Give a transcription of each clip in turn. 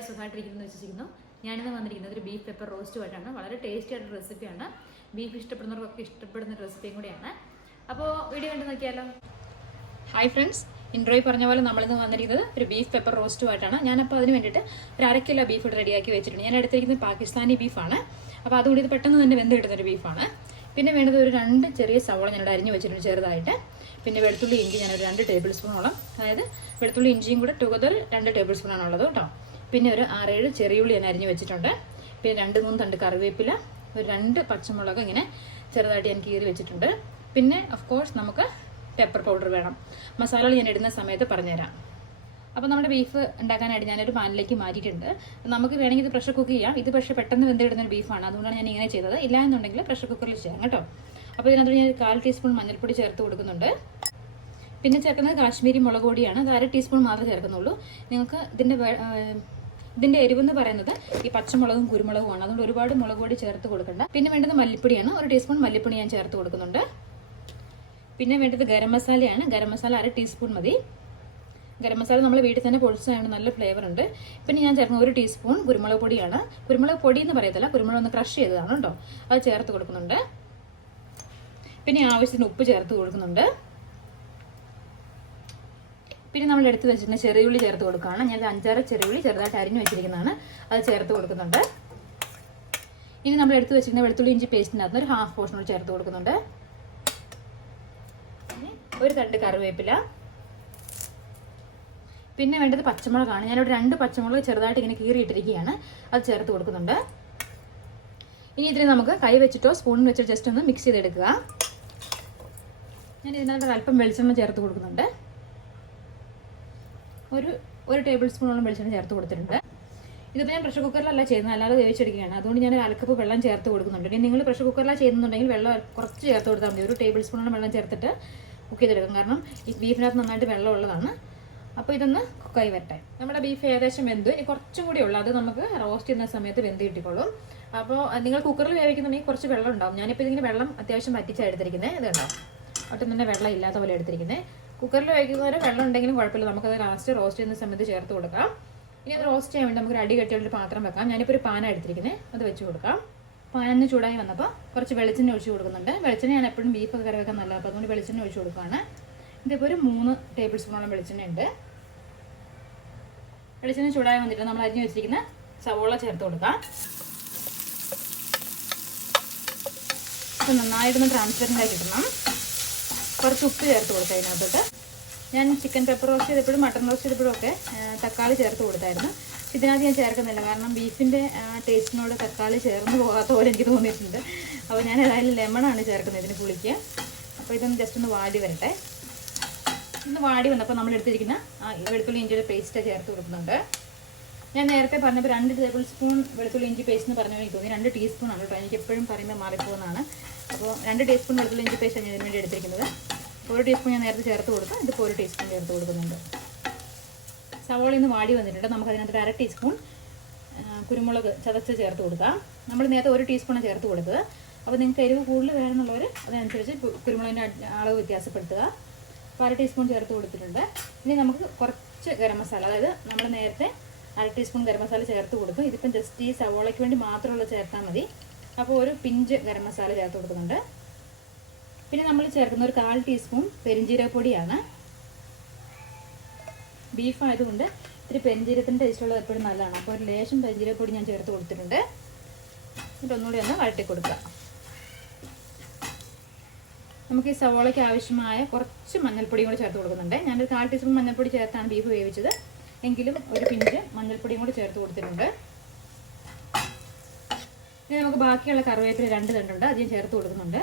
എല്ലാവരും സുഖമായിട്ടിരിക്കുന്നു വെച്ചിരിക്കുന്നു. ഞാനിന്ന് വന്നിരിക്കുന്നത് ഒരു ബീഫ് പെപ്പർ റോസ്റ്റുമായിട്ടാണ്. വളരെ ടേസ്റ്റി ആയിട്ടുള്ള റെസിപ്പിയാണ്. ബീഫ് ഇഷ്ടപ്പെടുന്നവർക്കൊക്കെ ഇഷ്ടപ്പെടുന്ന റെസിപ്പിയും കൂടിയാണ്. അപ്പോൾ വീഡിയോ കണ്ട് നോക്കിയാലോ. ഹായ് ഫ്രണ്ട്സ്, ഇൻട്രോയിൽ പറഞ്ഞ പോലെ നമ്മളിന്ന് വന്നിരിക്കുന്നത് ഒരു ബീഫ് പെപ്പർ റോസ്റ്റുമായിട്ടാണ്. ഞാനപ്പോൾ അതിന് വേണ്ടിയിട്ട് ഒരു 1/2 കിലോ ബീഫ് റെഡിയാക്കി വെച്ചിട്ടുണ്ട്. ഞാൻ എടുത്തിരിക്കുന്നത് പാകിസ്ഥാനി ബീഫാണ്. അപ്പോൾ അതുകൊണ്ട് ഇത് പെട്ടെന്ന് തന്നെ വെന്ത് കിട്ടുന്നൊരു ബീഫാണ്. പിന്നെ വേണ്ടത് ഒരു 2 ചെറിയ സവോള ഞാനിവിടെ അരിഞ്ഞ് വെച്ചിട്ടുണ്ട് ചെറുതായിട്ട്. പിന്നെ വെളുത്തുള്ളി ഇഞ്ചി ഞാനൊരു 2 ടേബിൾ സ്പൂണോളം, അതായത് വെളുത്തുള്ളി ഇഞ്ചിയും കൂടെ ടുഗദർ 2 ടേബിൾ സ്പൂണാണുള്ളത് കേട്ടോ. പിന്നെ ഒരു 6-7 ചെറിയുള്ളി ഞാൻ അരിഞ്ഞ് വെച്ചിട്ടുണ്ട്. പിന്നെ 2-3 തണ്ട് കറിവേപ്പില, ഒരു 2 പച്ചമുളക് ഇങ്ങനെ ചെറുതായിട്ട് ഞാൻ കീറി വെച്ചിട്ടുണ്ട്. പിന്നെ ഓഫ് കോഴ്സ് നമുക്ക് പെപ്പർ പൗഡർ വേണം. മസാലകൾ ഞാൻ ഇടുന്ന സമയത്ത് പറഞ്ഞുതരാം. അപ്പോൾ നമ്മുടെ ബീഫ് ഉണ്ടാക്കാനായിട്ട് ഞാനൊരു പാനിലേക്ക് മാറ്റിയിട്ടുണ്ട്. നമുക്ക് വേണമെങ്കിൽ ഇത് പ്രഷർ കുക്ക് ചെയ്യാം. ഇത് പക്ഷേ പെട്ടെന്ന് വെന്തിടുന്നൊരു ബീഫാണ്, അതുകൊണ്ടാണ് ഞാൻ ഇങ്ങനെ ചെയ്തത്. ഇല്ല എന്നുണ്ടെങ്കിൽ പ്രഷർ കുക്കറിൽ ചെയ്യാം കേട്ടോ. അപ്പോൾ ഇതിനകത്ത് ഞാൻ 1/4 ടീസ്പൂൺ മഞ്ഞൾപ്പൊടി ചേർത്ത് കൊടുക്കുന്നുണ്ട്. പിന്നെ ചേർക്കുന്നത് കാശ്മീരി മുളക് പൊടിയാണ്. അത് 1/2 ടീസ്പൂൺ മാത്രമേ ചേർക്കുന്നുള്ളൂ. നിങ്ങൾക്ക് ഇതിൻ്റെ എരിവെന്ന് പറയുന്നത് ഈ പച്ചമുളകും കുരുമുളകുമാണ്, അതുകൊണ്ട് ഒരുപാട് മുളക് പൊടി ചേർത്ത് കൊടുക്കണ്ട. പിന്നെ വേണ്ടത് മല്ലിപ്പൊടിയാണ്. 1 ടീസ്പൂൺ മല്ലിപ്പൊടി ഞാൻ ചേർത്ത് കൊടുക്കുന്നുണ്ട്. പിന്നെ വേണ്ടത് ഗരം മസാലയാണ്. ഗരം മസാല 1/2 ടീസ്പൂൺ മതി. ഗരം മസാല നമ്മൾ വീട്ടിൽ തന്നെ പൊടിച്ചതായതുകൊണ്ട് നല്ല ഫ്ലേവർ ഉണ്ട്. പിന്നെ ഞാൻ ചേർക്കുന്നത് 1 ടീസ്പൂൺ കുരുമുളക് പൊടിയാണ്. കുരുമുളക് പൊടി എന്ന് പറയത്തില്ല, കുരുമുളക് ഒന്ന് ക്രഷ് ചെയ്തതാണ് കേട്ടോ. അത് ചേർത്ത് കൊടുക്കുന്നുണ്ട്. പിന്നെ ആവശ്യത്തിന് ഉപ്പ് ചേർത്ത് കൊടുക്കുന്നുണ്ട്. പിന്നെ നമ്മൾ എടുത്ത് വെച്ചിരുന്ന ചെറിയുള്ളി ചേർത്ത് കൊടുക്കുകയാണ്. ഞാൻ 5-6 ചെറിയുള്ളി ചെറുതായിട്ട് അരിഞ്ഞ് വെച്ചിരിക്കുന്നതാണ്, അത് ചേർത്ത് കൊടുക്കുന്നുണ്ട്. ഇനി നമ്മൾ എടുത്ത് വെച്ചിരുന്ന വെളുത്തുള്ളി ഇഞ്ചി പേസ്റ്റിനകത്ത് ഒരു 1/2 പോർഷനോട് ചേർത്ത് കൊടുക്കുന്നുണ്ട്. പിന്നെ ഒരു തണ്ട് കറിവേപ്പില. പിന്നെ വേണ്ടത് പച്ചമുളകാണ്. ഞാനിവിടെ 2 പച്ചമുളക് ചെറുതായിട്ട് ഇങ്ങനെ കീറിയിട്ടിരിക്കുകയാണ്, അത് ചേർത്ത് കൊടുക്കുന്നുണ്ട്. ഇനി ഇതിന് നമുക്ക് കൈ വെച്ചിട്ടോ സ്പൂൺ വെച്ചിട്ടോ ജസ്റ്റ് ഒന്ന് മിക്സ് ചെയ്തെടുക്കുക. ഞാൻ ഇതിനകത്ത് അല്പം വെളിച്ചെണ്ണ ചേർത്ത് കൊടുക്കുന്നുണ്ട്. ഒരു ടേബിൾ സ്പൂണോളം വെളിച്ചെണ്ണ ചേർത്ത് കൊടുത്തിട്ടുണ്ട്. ഇതിപ്പോൾ ഞാൻ പ്രഷർ കുക്കറിലല്ല ചെയ്യുന്നത്, അല്ലാതെ വേവിച്ചെടുക്കുകയാണ്. അതുകൊണ്ട് ഞാൻ 1/4 കപ്പ് വെള്ളം ചേർത്ത് കൊടുക്കുന്നുണ്ട്. ഇനി നിങ്ങൾ പ്രഷർ കുക്കറിലാണ് ചെയ്യുന്നുണ്ടെങ്കിൽ വെള്ളം കുറച്ച് ചേർത്ത് കൊടുത്താൽ മതി. 1 ടേബിൾ സ്പൂണോളം വെള്ളം ചേർത്തിട്ട് കുക്ക് ചെയ്തെടുക്കും. കാരണം ഈ ബീഫിനകത്ത് നന്നായിട്ട് വെള്ളം ഉള്ളതാണ്. അപ്പോൾ ഇതൊന്ന് കുക്കായി വരട്ടെ. നമ്മുടെ ബീഫ് ഏകദേശം വെന്തു. ഇനി കുറച്ചും കൂടി ഉള്ളൂ, അത് നമുക്ക് റോസ്റ്റ് ചെയ്യുന്ന സമയത്ത് വെന്ത് കിട്ടിക്കോളും. അപ്പോൾ നിങ്ങൾ കുക്കറിൽ വേവിക്കുന്നുണ്ടെങ്കിൽ കുറച്ച് വെള്ളം ഉണ്ടാവും. ഞാനിപ്പോൾ ഇതിങ്ങനെ വെള്ളം അത്യാവശ്യം വറ്റിച്ചാണ് എടുത്തിരിക്കുന്നത്. ഇത് ഉണ്ടാവും ഒട്ടും തന്നെ വെള്ളം ഇല്ലാത്ത പോലെ എടുത്തിരിക്കുന്നത്. കുക്കറിൽ വേവിക്കുന്നവരെ വെള്ളം ഉണ്ടെങ്കിലും കുഴപ്പമില്ല, നമുക്കത് ലാസ്റ്റ് റോസ്റ്റ് ചെയ്യുന്ന സമയത്ത് ചേർത്ത് കൊടുക്കാം. ഇനി അത് റോസ്റ്റ് ചെയ്യാൻ വേണ്ടി നമുക്കൊരു അടി കെട്ടിയുള്ളൊരു പാത്രം വെക്കാം. ഞാനിപ്പോൾ ഒരു പാന എടുത്തിരിക്കുന്നത്, അത് വെച്ച് കൊടുക്കാം. പാനൊന്ന് ചൂടായി വന്നപ്പോൾ കുറച്ച് വെളിച്ചെണ്ണ ഒഴിച്ച് കൊടുക്കുന്നുണ്ട്. വെളിച്ചെണ്ണ ഞാൻ എപ്പോഴും ബീഫൊക്കെ കറി വെക്കാൻ നല്ലത്, അപ്പോൾ അതുകൊണ്ട് വെളിച്ചെണ്ണ ഒഴിച്ച് കൊടുക്കുകയാണ്. ഇതിപ്പോൾ ഒരു 3 ടേബിൾ സ്പൂണോളം വെളിച്ചെണ്ണ ഉണ്ട്. വെളിച്ചെണ്ണ ചൂടായി വന്നിട്ട് നമ്മൾ അരിഞ്ഞ് വെച്ചിരിക്കുന്ന സവോള ചേർത്ത് കൊടുക്കാം. അപ്പോൾ നന്നായിട്ടൊന്ന് ട്രാൻസ്പെറൻ്റ് ആയി കിട്ടണം. കുറച്ച് ഉപ്പ് ചേർത്ത് കൊടുക്കാം അതിനകത്തോട്ട്. ഞാൻ ചിക്കൻ പെപ്പർ റോസ്റ്റ് ചെയ്തപ്പോഴും മട്ടൺ റോസ്റ്റ് ചെയ്തപ്പോഴും ഒക്കെ തക്കാളി ചേർത്ത് കൊടുത്തായിരുന്നു. ഇതിനകത്ത് ഞാൻ ചേർക്കുന്നില്ല, കാരണം ബീഫിൻ്റെ ടേസ്റ്റിനോട് തക്കാളി ചേർന്ന് പോകാത്ത പോലെ എനിക്ക് തോന്നിയിട്ടുണ്ട്. അപ്പോൾ ഞാൻ ഏതായാലും ലെമണാണ് ചേർക്കുന്നത് ഇതിന് പുളിക്ക്. അപ്പോൾ ഇതൊന്ന് ജസ്റ്റ് ഒന്ന് വാടി വരട്ടെ. ഒന്ന് വാടി വന്നപ്പോൾ നമ്മൾ എടുത്തിരിക്കുന്ന വെളുത്തുള്ളി ഇഞ്ചിയുടെ പേസ്റ്റ് ചേർത്ത് കൊടുക്കുന്നുണ്ട്. ഞാൻ നേരത്തെ പറഞ്ഞപ്പോൾ 2 ടേബിൾ സ്പൂൺ വെളുത്തുള്ളി ഇഞ്ചി പേസ്റ്റ് എന്ന് പറഞ്ഞാൽ എനിക്ക് തോന്നി 2 ടീസ്പൂണാണ് കേട്ടോ. എനിക്ക് എപ്പോഴും പറയുമ്പോൾ മാറിപ്പോകുന്നതാണ്. അപ്പോൾ 2 ടീസ്പൂൺ വെളുത്തുള്ളി ഇഞ്ചി പേസ്റ്റ് ഞാൻ ഇതിന് വേണ്ടി എടുത്തിരിക്കുന്നത്. 1 ടീസ്പൂൺ ഞാൻ നേരത്തെ ചേർത്ത് കൊടുക്കാം. ഇതിപ്പോൾ 1 ടീസ്പൂൺ ചേർത്ത് കൊടുക്കുന്നുണ്ട്. സവോള ഇന്ന് വാടി വന്നിട്ടുണ്ട്. നമുക്ക് അതിനകത്ത് 1/2 ടീസ്പൂൺ കുരുമുളക് ചതച്ച് ചേർത്ത് കൊടുക്കാം. നമ്മൾ നേരത്തെ 1 ടീസ്പൂണാണ് ചേർത്ത് കൊടുത്തത്. അപ്പോൾ നിങ്ങൾക്ക് എരിവ് കൂടുതൽ വേണമെന്നുള്ളവർ അതനുസരിച്ച് കുരുമുളകിൻ്റെ അളവ് വ്യത്യാസപ്പെടുത്തുക. അപ്പോൾ 1/2 ടീസ്പൂൺ ചേർത്ത് കൊടുത്തിട്ടുണ്ട്. ഇനി നമുക്ക് കുറച്ച് ഗരം മസാല, അതായത് നമ്മൾ നേരത്തെ 1/2 ടീസ്പൂൺ ഗരം മസാല ചേർത്ത് കൊടുക്കും. ഇതിപ്പം ജസ്റ്റ് ഈ സവോളയ്ക്ക് വേണ്ടി മാത്രമുള്ള ചേർത്താൽ മതി. അപ്പോൾ ഒരു പിഞ്ച് ഗരം മസാല ചേർത്ത് കൊടുക്കുന്നുണ്ട്. പിന്നെ നമ്മൾ ചേർക്കുന്ന ഒരു 1/4 ടീസ്പൂൺ പെരിഞ്ജീരകപ്പൊടിയാണ്. ബീഫ് ആയതുകൊണ്ട് ഇത്തിരി പെരിഞ്ജീരകത്തിൻ്റെ ടേസ്റ്റുള്ളത് എപ്പോഴും നല്ലതാണ്. അപ്പോൾ ഒരു ലേശം പെരിഞ്ജീരകപ്പൊടി ഞാൻ ചേർത്ത് കൊടുത്തിട്ടുണ്ട്. എന്നിട്ട് ഒന്നുകൂടി ഒന്ന് വഴറ്റി കൊടുക്കുക. നമുക്ക് ഈ സവോളയ്ക്ക് ആവശ്യമായ കുറച്ച് മഞ്ഞൾപ്പൊടിയും കൂടി ചേർത്ത് കൊടുക്കുന്നുണ്ട്. ഞാനൊരു 1/4 ടീസ്പൂൺ മഞ്ഞൾപ്പൊടി ചേർത്താണ് ബീഫ് വേവിച്ചത്, എങ്കിലും ഒരു പിഞ്ച് മഞ്ഞൾപ്പൊടിയും കൂടി ചേർത്ത് കൊടുത്തിട്ടുണ്ട്. ഇനി നമുക്ക് ബാക്കിയുള്ള കറിവേപ്പില 2 തണ്ടുണ്ട്, അത് ഞാൻ ചേർത്ത് കൊടുക്കുന്നുണ്ട്.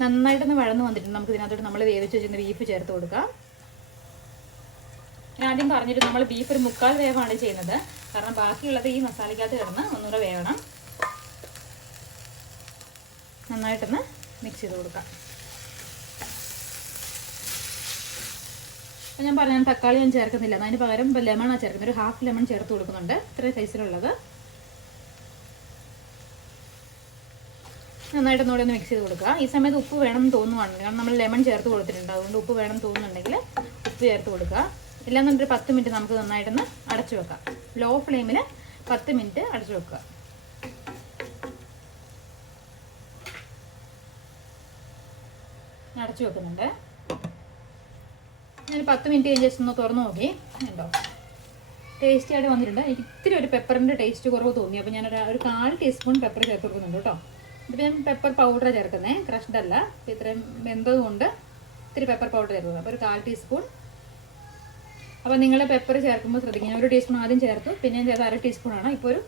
നന്നായിട്ടൊന്ന് വഴന്ന് വന്നിട്ടുണ്ട്. നമുക്ക് ഇതിനകത്തോട്ട് നമ്മൾ വേവിച്ച് വെച്ചിരുന്ന ബീഫ് ചേർത്ത് കൊടുക്കാം. ഞാൻ ആദ്യം പറഞ്ഞിട്ട് നമ്മൾ ബീഫ് ഒരു 3/4 വേവാണ് ചെയ്യുന്നത്, കാരണം ബാക്കിയുള്ളത് ഈ മസാലയ്ക്കകത്ത് കിടന്ന് ഒന്നുകൂടെ വേവണം. നന്നായിട്ടൊന്ന് മിക്സ് ചെയ്ത് കൊടുക്കാം. അപ്പോൾ ഞാൻ പറഞ്ഞാൽ തക്കാളി ഞാൻ ചേർക്കുന്നില്ല, അതിന് പകരം ഇപ്പോൾ ലെമണാണ് ചേർക്കുന്നത്. ഒരു 1/2 ലെമൺ ചേർത്ത് കൊടുക്കുന്നുണ്ട്, ഇത്രയും സൈസിലുള്ളത്. നന്നായിട്ട് ഒന്നുകൂടെ ഒന്ന് മിക്സ് ചെയ്ത് കൊടുക്കുക. ഈ സമയത്ത് ഉപ്പ് വേണമെന്ന് തോന്നുവാണെങ്കിൽ, കാരണം നമ്മൾ ലെമൺ ചേർത്ത് കൊടുത്തിട്ടുണ്ട്, അതുകൊണ്ട് ഉപ്പ് വേണം തോന്നുന്നുണ്ടെങ്കിൽ ഉപ്പ് ചേർത്ത് കൊടുക്കുക. ഇല്ലാന്നുണ്ടൊരു 10 മിനിറ്റ് നമുക്ക് നന്നായിട്ടൊന്ന് അടച്ചു വെക്കാം. ലോ ഫ്ലെയിമിൽ 10 മിനിറ്റ് അടച്ചു വെക്കുക. അടച്ചു വെക്കുന്നുണ്ട്. ഞാൻ 10 മിനിറ്റ് കഴിഞ്ഞ് ജസ്റ്റ് ഒന്ന് തുറന്ന് നോക്കി. ഉണ്ടോ, ടേസ്റ്റി ആയിട്ട് വന്നിട്ടുണ്ട്. എനിക്ക് ഇത്തിരി ഒരു പെപ്പറിൻ്റെ ടേസ്റ്റ് കുറവ് തോന്നി. അപ്പോൾ ഞാനൊരു 1/4 ടീസ്പൂൺ പെപ്പർ ചേർത്ത് കൊടുക്കുന്നുണ്ട് കേട്ടോ. ഇതിപ്പോൾ ഞാൻ പെപ്പർ പൗഡർ ചേർക്കുന്നത്, ക്രഷ്ഡ് അല്ല. അപ്പോൾ ഇത്രയും വെന്തത് കൊണ്ട് ഇത്തിരി പെപ്പർ പൗഡർ ചേർക്കുന്നത്. അപ്പോൾ ഒരു 1/4 ടീസ്പൂൺ. അപ്പോൾ നിങ്ങൾ പെപ്പർ ചേർക്കുമ്പോൾ ശ്രദ്ധിക്കുക. ഞാൻ 1 ടീസ്പൂൺ ആദ്യം ചേർത്തു, പിന്നെ ഞാൻ ചേർത്ത് 1/2 ടീസ്പൂണാണ്. ഇപ്പോൾ ഒരു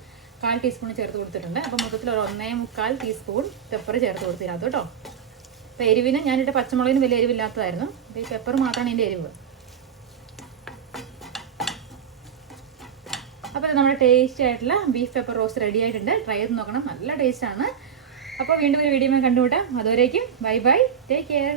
1/4 ടീസ്പൂൺ ചേർത്ത് കൊടുത്തിട്ടുണ്ട്. അപ്പോൾ മൊത്തത്തിൽ ഒരു 1.25 ടീസ്പൂൺ പെപ്പർ ചേർത്ത് കൊടുത്തിരുന്നത് കേട്ടോ. അപ്പോൾ എരിവിന് ഞാനിട്ട് പച്ചമുളകിന് വലിയ എരിവില്ലാത്തതായിരുന്നു. അപ്പോൾ ഈ പെപ്പർ മാത്രമാണ് എൻ്റെ എരിവ്. അപ്പോൾ നമ്മുടെ ടേസ്റ്റി ആയിട്ടുള്ള ബീഫ് പെപ്പർ റോസ്റ്റ് റെഡി ആയിട്ടുണ്ട്. ട്രൈ ചെയ്ത് നോക്കണം, നല്ല ടേസ്റ്റാണ്. അപ്പോൾ വീണ്ടും ഒരു വീഡിയോ കണ്ടുമുട്ടാം. അതുവരേക്കും ബൈ ബൈ, ടേക്ക് കെയർ.